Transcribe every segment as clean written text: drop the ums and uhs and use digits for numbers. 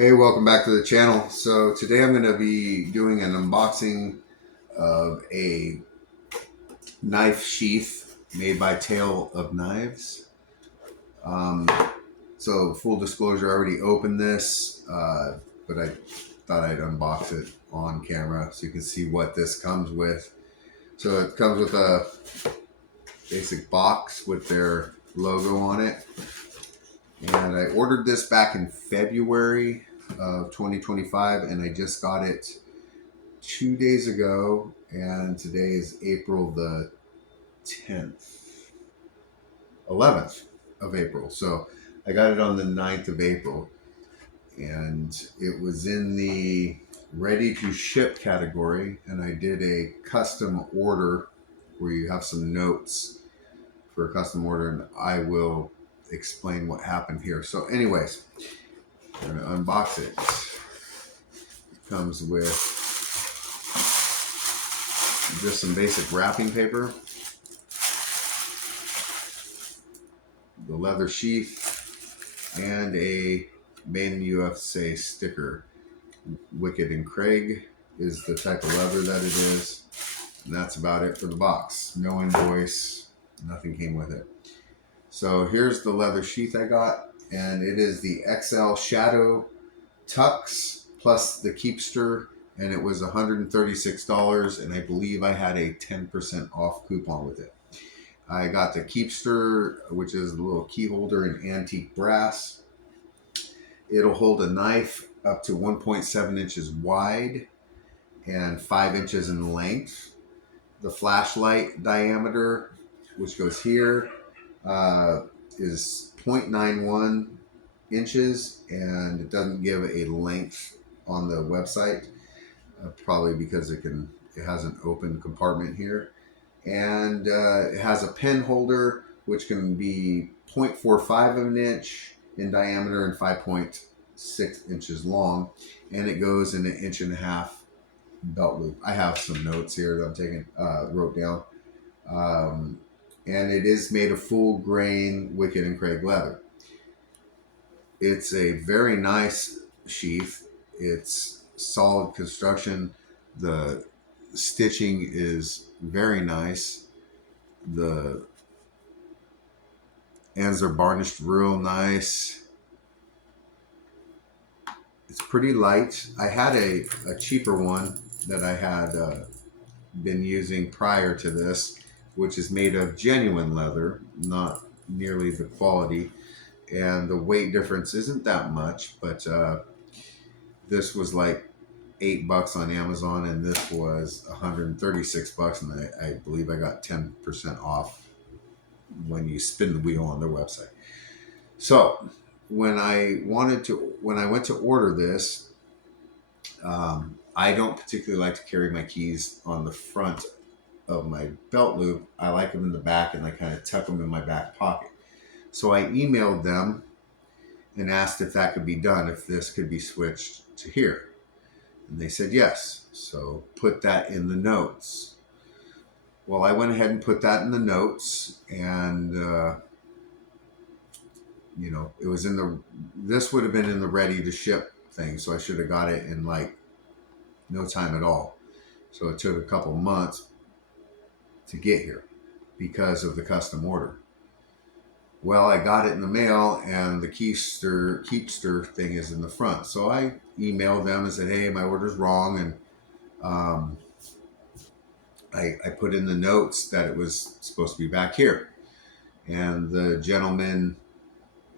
Hey, welcome back to the channel. So today I'm going to be doing an unboxing of a knife sheath made by Tale of Knives. Um, so full disclosure, I already opened this, but I thought I'd unbox it on camera so you can see what this comes with. So it comes with a basic box with their logo on it. And I ordered this back in February of 2025 and I just got it 2 days ago, and today is April the 10th, 11th of April. So I got it on the 9th of April, and it was in the ready to ship category. And I did a custom order where you have some notes for a custom order, and I will explain what happened here. So, anyways, I'm going to unbox it. It comes with just some basic wrapping paper, the leather sheath, and a Made in USA sticker. Wicked and Craig is the type of leather that it is. And that's about it for the box. No invoice, nothing came with it. So here's the leather sheath I got, and it is the XL Shadow Tux plus the Keyspter, and it was $136, and I believe I had a 10% off coupon with it. I got the Keyspter, which is the little key holder in antique brass. It'll hold a knife up to 1.7 inches wide and 5 inches in length. The flashlight diameter, which goes here, is 0.91 inches, and it doesn't give a length on the website, probably because it has an open compartment here. And it has a pen holder, which can be 0.45 of an inch in diameter and 5.6 inches long, and it goes in 1.5 inch belt loop. I have some notes here that I'm taking wrote down, and it is made of full grain Wicked and Craig leather. It's a very nice sheath. It's solid construction. The stitching is very nice. The ends are varnished real nice. It's pretty light. I had a cheaper one that I had been using prior to this, which is made of genuine leather, not nearly the quality, and the weight difference isn't that much, but this was like $8 on Amazon, and this was $136, and I believe I got 10% off when you spin the wheel on their website. So when I went to order this, I don't particularly like to carry my keys on the front of my belt loop. I like them in the back, and I kind of tuck them in my back pocket. So I emailed them and asked if that could be done, if this could be switched to here. And they said yes. So put that in the notes. Well, I went ahead and put that in the notes, and it was this would have been in the ready to ship thing, so I should have got it in like no time at all. So it took a couple months to get here because of the custom order. Well, I got it in the mail, and the Keyspter thing is in the front. So I emailed them and said, hey, my order's wrong, and I put in the notes that it was supposed to be back here. And the gentleman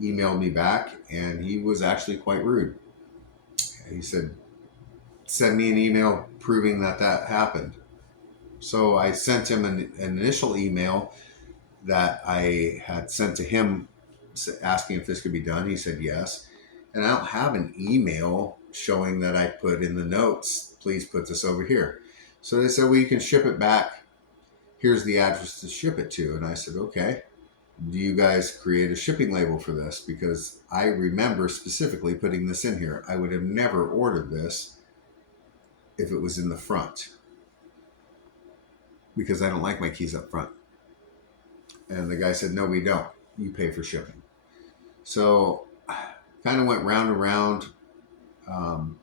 emailed me back, and he was actually quite rude. He said, send me an email proving that happened. So I sent him an initial email that I had sent to him asking if this could be done. He said yes. And I don't have an email showing that I put in the notes, please put this over here. So they said, well, you can ship it back. Here's the address to ship it to. And I said, okay. Do you guys create a shipping label for this? Because I remember specifically putting this in here. I would have never ordered this if it was in the front, because I don't like my keys up front. And the guy said, no, we don't. You pay for shipping. So kind of went round and round. Um,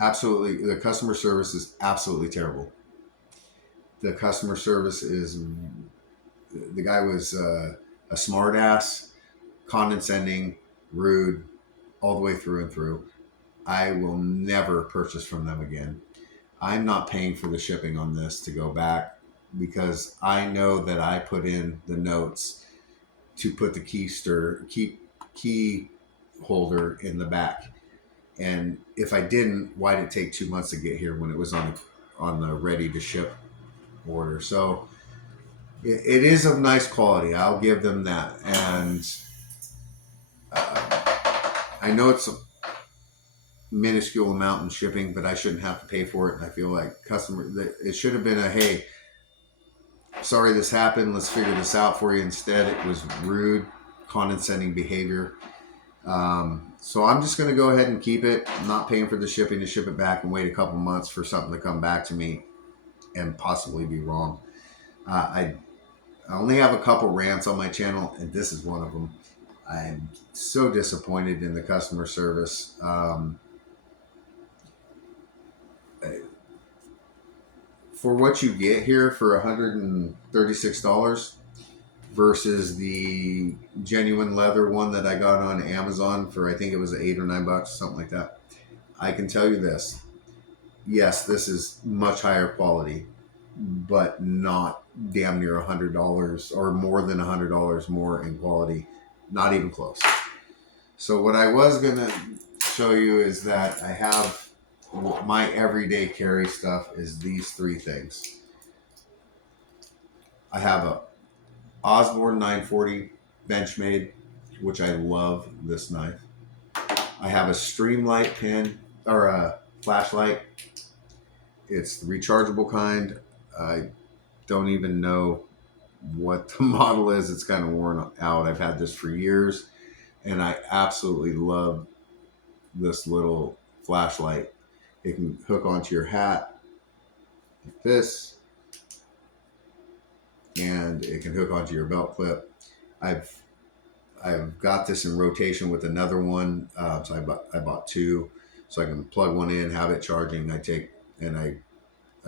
Absolutely, the customer service is absolutely terrible. The customer service is, the guy was a smart ass, condescending, rude, all the way through and through. I will never purchase from them again. I'm not paying for the shipping on this to go back because I know that I put in the notes to put the key holder in the back. And if I didn't, why did it take 2 months to get here when it was on the ready to ship order? So it is of nice quality. I'll give them that. And I know it's a minuscule amount in shipping, but I shouldn't have to pay for it. And I feel like it should have been a, hey, sorry this happened. Let's figure this out for you. Instead, it was rude, condescending behavior. So I'm just going to go ahead and keep it. I'm not paying for the shipping to ship it back and wait a couple months for something to come back to me and possibly be wrong. I only have a couple rants on my channel, and this is one of them. I'm so disappointed in the customer service. For what you get here for $136 versus the genuine leather one that I got on Amazon for, I think it was $8 or $9, something like that. I can tell you this. Yes, this is much higher quality, but not damn near $100 or more than $100 more in quality. Not even close. So what I was going to show you is that I have my everyday carry stuff is these three things. I have a Osborne 940 Benchmade, which I love this knife. I have a Streamlight pen or a flashlight. It's the rechargeable kind. I don't even know what the model is. It's kind of worn out. I've had this for years, and I absolutely love this little flashlight. It can hook onto your hat like this, and it can hook onto your belt clip. I've got this in rotation with another one, so I bought two, so I can plug one in, have it charging. I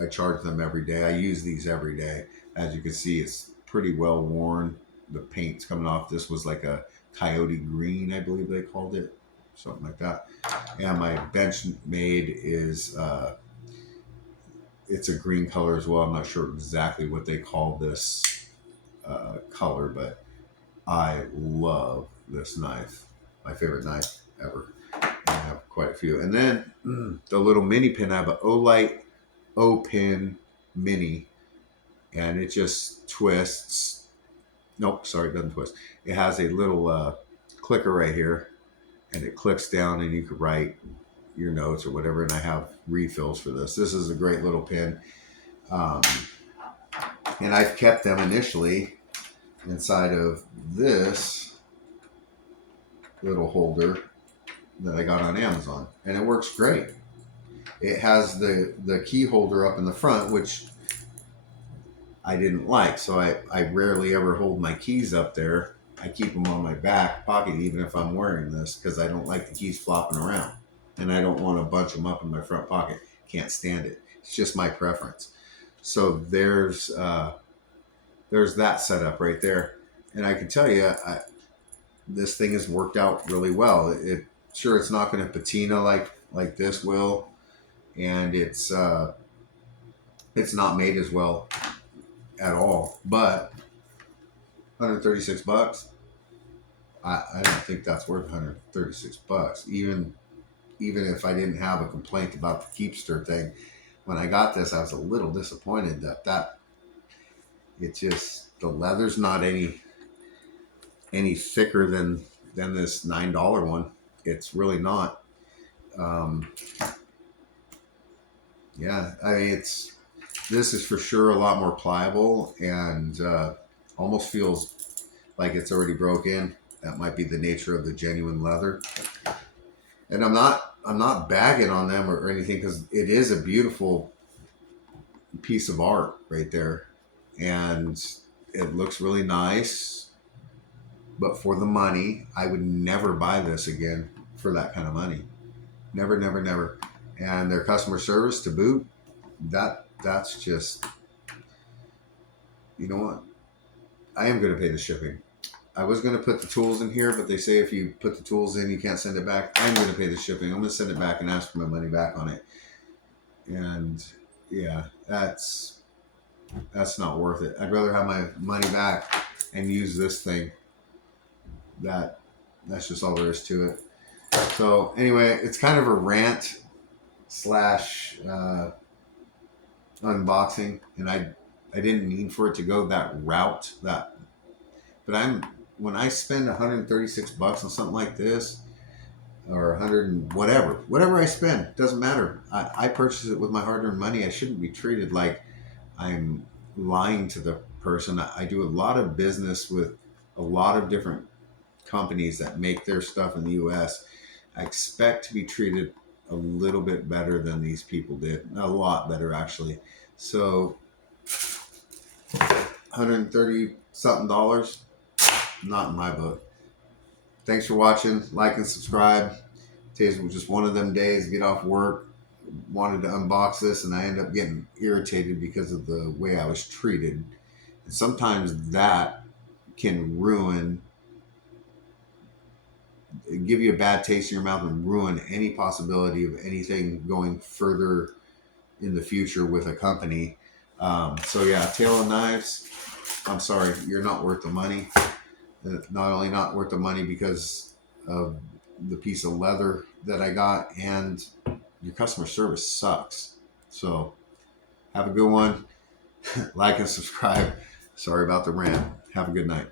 charge them every day. I use these every day. As you can see, it's pretty well worn. The paint's coming off. This was like a coyote green, I believe they called it, something like that. And my Benchmade is it's a green color as well. I'm not sure exactly what they call this color, but I love this knife. My favorite knife ever. I have quite a few. And then the little mini pin, I have an Olight O-Pin Mini, and it just twists. Nope, sorry, it doesn't twist. It has a little clicker right here, and it clicks down, and you can write your notes or whatever. And I have refills for this. This is a great little pin. And I've kept them initially inside of this little holder that I got on Amazon, and it works great. It has the key holder up in the front, which I didn't like, so I rarely ever hold my keys up there. I keep them on my back pocket even if I'm wearing this, because I don't like the keys flopping around, and I don't want to bunch them up in my front pocket. Can't stand it. It's just my preference. So there's that setup right there, and I can tell you, this thing has worked out really well. Sure, it's not going to patina like this will, and it's not made as well at all. But $136, I don't think that's worth $136. Even if I didn't have a complaint about the Keyspter thing, when I got this, I was a little disappointed that it just, the leather's not any thicker than this $9 one. It's really not. Yeah, I mean, this is for sure a lot more pliable, and almost feels like it's already broken. That might be the nature of the genuine leather. And I'm not bagging on them or anything, because it is a beautiful piece of art right there, and it looks really nice. But for the money, I would never buy this again for that kind of money. Never, never, never. And their customer service to boot, that's just, you know what? I am going to pay the shipping. I was going to put the tools in here, but they say if you put the tools in, you can't send it back. I'm going to pay the shipping. I'm going to send it back and ask for my money back on it. And yeah, that's not worth it. I'd rather have my money back and use this thing. That's just all there is to it. So anyway, it's kind of a rant slash unboxing, and I didn't mean for it to go that route. But when I spend 136 bucks on something like this, or 100 and whatever I spend, doesn't matter. I purchase it with my hard-earned money. I shouldn't be treated like I'm lying to the person. I do a lot of business with a lot of different companies that make their stuff in the U.S. I expect to be treated a little bit better than these people did. A lot better, actually. So 130 something dollars, not in my book. Thanks for watching. Like and subscribe. Today's just one of them days, get off work, wanted to unbox this, and I ended up getting irritated because of the way I was treated. And sometimes that can give you a bad taste in your mouth and ruin any possibility of anything going further in the future with a company. So yeah, Tail of Knives, I'm sorry, you're not worth the money. Not only not worth the money because of the piece of leather that I got, and your customer service sucks. So have a good one. Like and subscribe. Sorry about the rant. Have a good night.